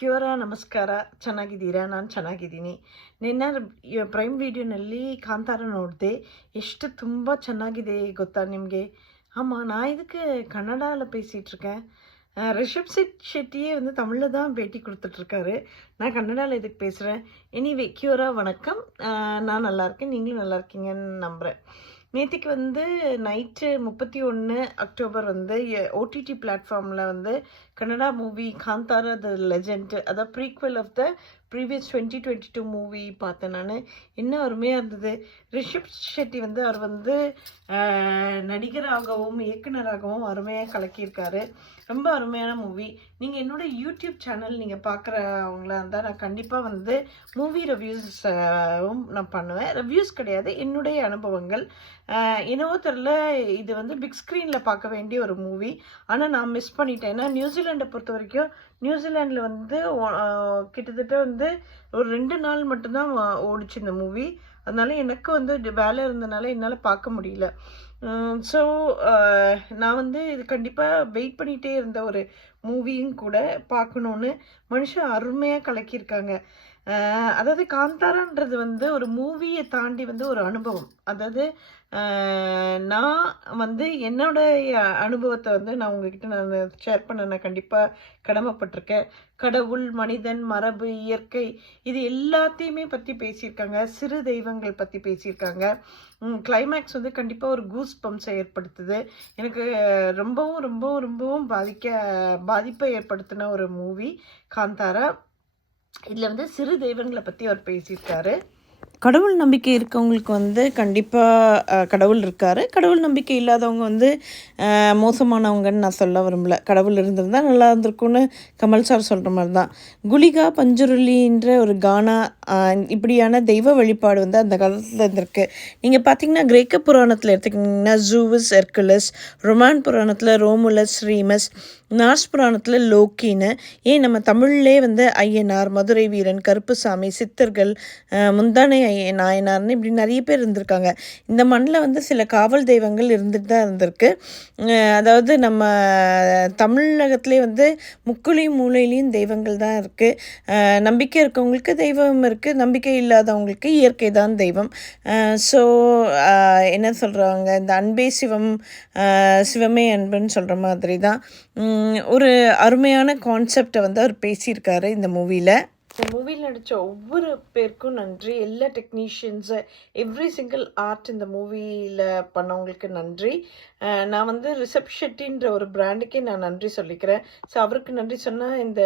ಕ್ಯೂರ ನಮಸ್ಕಾರ. ಚೆನ್ನಾಗಿದ್ದೀರಾ? ನಾನು ಚೆನ್ನಾಗಿದ್ದೀನಿ. ನಿನ್ನೆ ಪ್ರೈಮ್ ವಿಡಿಯೋನಲ್ಲಿ ಕಾಂತಾರ ನೋಡಿದೆ. ಎಷ್ಟು ತುಂಬ ಚೆನ್ನಾಗಿದೆ ಗೊತ್ತಾ ನಿಮಗೆ? ஆமாம், நான் இதுக்கு கன்னடாவில் பேசிகிட்ருக்கேன். ரிஷப் ஷெட்டியே வந்து தமிழில் தான் பேட்டி கொடுத்துட்ருக்காரு. நான் கன்னடாவில் இதுக்கு பேசுகிறேன். எனிவே கியூரா வணக்கம். நான் நல்லா இருக்கேன், நீங்களும் நல்லா இருக்கீங்கன்னு நம்புகிறேன். நேற்றுக்கு வந்து நைட்டு 31 அக்டோபர் வந்து ஓடிடி பிளாட்ஃபார்மில் வந்து Kannada movie Kantara the legend, அதாவது prequel of the previous 2022 movie பார்த்தேன் நான். என்ன அருமையாக இருந்தது. ரிஷப் ஷெட்டி வந்து அவர் வந்து நடிகராகவும் இயக்குனராகவும் அருமையாக கலக்கியிருக்காரு. ரொம்ப அருமையான மூவி. நீங்கள் என்னோடய யூடியூப் சேனல் நீங்கள் பார்க்குறவங்களா இருந்தால் நான் கண்டிப்பாக வந்து மூவி ரிவ்யூஸும் நான் பண்ணுவேன். ரிவ்யூஸ் கிடையாது, என்னுடைய அனுபவங்கள். என்னவோ தெரில, இது வந்து பிக் ஸ்க்ரீனில் பார்க்க வேண்டிய ஒரு மூவி. ஆனால் நான் மிஸ் பண்ணிட்டேன். ஏன்னா நியூசிலாண்டை பொறுத்த வரைக்கும் நியூசிலாண்டில் வந்து கிட்டத்தட்ட வந்து ஒரு 2 நாள் மட்டும்தான் ஓடிச்சு இந்த மூவி. அதனால எனக்கு வந்து வேலை இருந்தனால என்னால் பார்க்க முடியல. ஸோ நான் வந்து இது கண்டிப்பாக வெயிட் பண்ணிகிட்டே இருந்த ஒரு மூவியும் கூட பார்க்கணுன்னு. மனுஷன் அருமையாக கலக்கியிருக்காங்க. அதாவது காந்தாரான்றது வந்து ஒரு மூவியை தாண்டி வந்து ஒரு அனுபவம். அதாவது நான் வந்து என்னோடைய அனுபவத்தை வந்து நான் உங்ககிட்ட நான் ஷேர் பண்ண நான் கண்டிப்பாக கடமைப்பட்டிருக்கேன். கடவுள், மனிதன், மரபு, இயற்கை, இது எல்லாத்தையுமே பற்றி பேசியிருக்காங்க. சிறு தெய்வங்கள் பற்றி பேசியிருக்காங்க. கிளைமேக்ஸ் வந்து கண்டிப்பாக ஒரு கூஸ் பம்ப்ஸை ஏற்படுத்துது. எனக்கு ரொம்பவும் ரொம்பவும் ரொம்பவும் பாதிப்பை ஏற்படுத்தின ஒரு மூவி காந்தாரா. இதில் வந்து சிறு தெய்வங்களை பற்றி அவர் பேசியிருக்காரு. கடவுள் நம்பிக்கை இருக்கவங்களுக்கு வந்து கண்டிப்பாக கடவுள் இருக்கார். கடவுள் நம்பிக்கை இல்லாதவங்க வந்து மோசமானவங்கன்னு நான் சொல்ல விரும்பல. கடவுள் இருந்திருந்தால் நல்லா இருந்திருக்குன்னு கமல் சார் சொல்கிற மாதிரி தான். குலிகா பஞ்சுருளின்ற ஒரு கானா, இப்படியான தெய்வ வழிபாடு வந்து அந்த காலத்தில் இருந்திருக்கு. நீங்கள் பார்த்தீங்கன்னா கிரேக்க புராணத்தில் எடுத்துக்கிட்டிங்கன்னா ஜூவஸ், எர்குலஸ், ரொமான் புராணத்தில் ரோமுலஸ், ரீமஸ், நார்ஸ் புராணத்தில் லோக்கின்னு, ஏன் நம்ம தமிழ்லே வந்து ஐயனார், மதுரை வீரன், கருப்புசாமி, சித்தர்கள், முந்தானை நாயனார்னு இப்படி நிறைய பேர் இருந்திருக்காங்க. இந்த மண்ணில் வந்து சில காவல் தெய்வங்கள் இருந்துட்டு தான் இருந்திருக்கு. அதாவது நம்ம தமிழகத்திலே வந்து முக்குலையும் மூலையிலையும் தெய்வங்கள் தான் இருக்குது. நம்பிக்கை இருக்கவங்களுக்கு தெய்வம் இருக்குது, நம்பிக்கை இல்லாதவங்களுக்கு இயற்கை தான் தெய்வம். ஸோ என்ன சொல்கிறாங்க, இந்த அன்பே சிவம், சிவமே அன்புன்னு சொல்கிற மாதிரி தான் ஒரு அருமையான கான்செப்டை வந்து அவர் பேசியிருக்காரு இந்த மூவியில். இந்த மூவியில் நடித்த ஒவ்வொரு பேருக்கும் நன்றி. எல்லா டெக்னீஷியன்ஸு, எவ்ரி சிங்கிள் ஆர்ட் இந்த மூவியில் பண்ணவங்களுக்கு நன்றி. நான் வந்து ரிஷப் ஷெட்டின்ற ஒரு பிராண்டுக்கே நான் நன்றி சொல்லிக்கிறேன். ஸோ அவருக்கு நன்றி சொன்னால் இந்த